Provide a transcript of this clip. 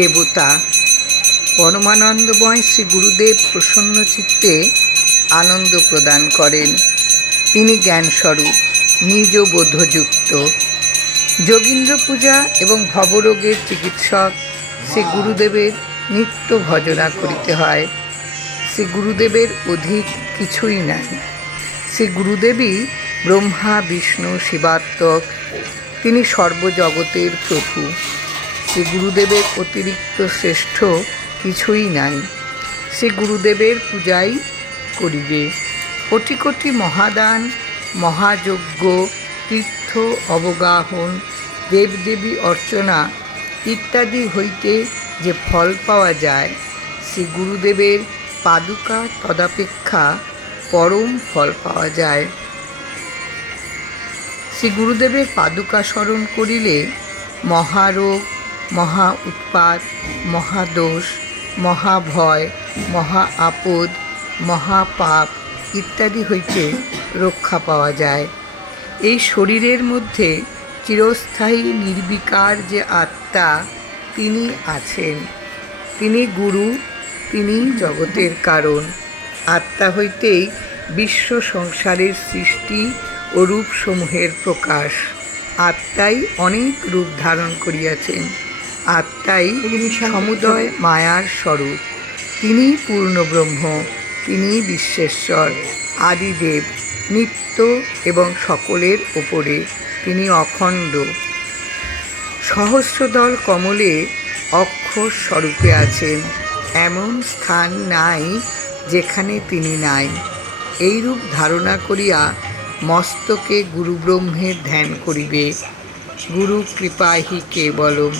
দেবতা। পরমানন্দময় শ্রী গুরুদেব প্রসন্ন চিত্তে আনন্দ প্রদান করেন। তিনি জ্ঞানস্বরূপ, নিজ বোধযুক্ত। যোগীন্দ্র পূজা এবং ভবরোগের চিকিৎসক শ্রী গুরুদেবের নিত্য ভজনা করিতে হয়। শ্রী গুরুদেবের অধিক কিছুই নাই। শ্রী গুরুদেবই ব্রহ্মা বিষ্ণু শিবাত্মক, তিনি সর্বজগতের প্রভু। শ্রী গুরুদেবের অতিরিক্ত শ্রেষ্ঠ কিছুই নাই। শ্রী গুরুদেবের পূজাই করিবে। কোটি কোটি মহাদান, মহাযজ্ঞ, তীর্থ অবগাহন, দেবদেবী অর্চনা ইত্যাদি হইতে যে ফল পাওয়া যায়, শ্রী গুরুদেবের পাদুকা তদাপেক্ষা পরম ফল পাওয়া যায়। শ্রী গুরুদেবের পাদুকা স্মরণ করিলে মহারোগ, মহা উৎপাত, মহাদোষ, মহাভয়, মহা আপদ, মহাপাপ ইত্যাদি হইতে রক্ষা পাওয়া যায়। এই শরীরের মধ্যে চিরস্থায়ী নির্বিকার যে আত্মা, তিনি আছেন। তিনি গুরু, তিনি জগতের কারণ। আত্মা হইতেই বিশ্ব সংসারের সৃষ্টি ও রূপসমূহের প্রকাশ। আত্মাই অনেক রূপ ধারণ করিয়াছেন। আত্মাই সমুদয় মায়ার স্বরূপ। তিনি পূর্ণ ব্রহ্ম, তিনি বিশ্বেশ্বর, আদিদেব, নিত্য এবং সকলের ওপরে তিনি অখণ্ড। সহস্রদল কমলে অক্ষর স্বরূপে আছেন, এমন স্থান নাই যেখানে তিনি নাই। এই রূপ ধারণা করিয়া মস্তকে গুরু ব্রহ্মের ধ্যান করিবে। গুরু কৃপাহি কেবলম।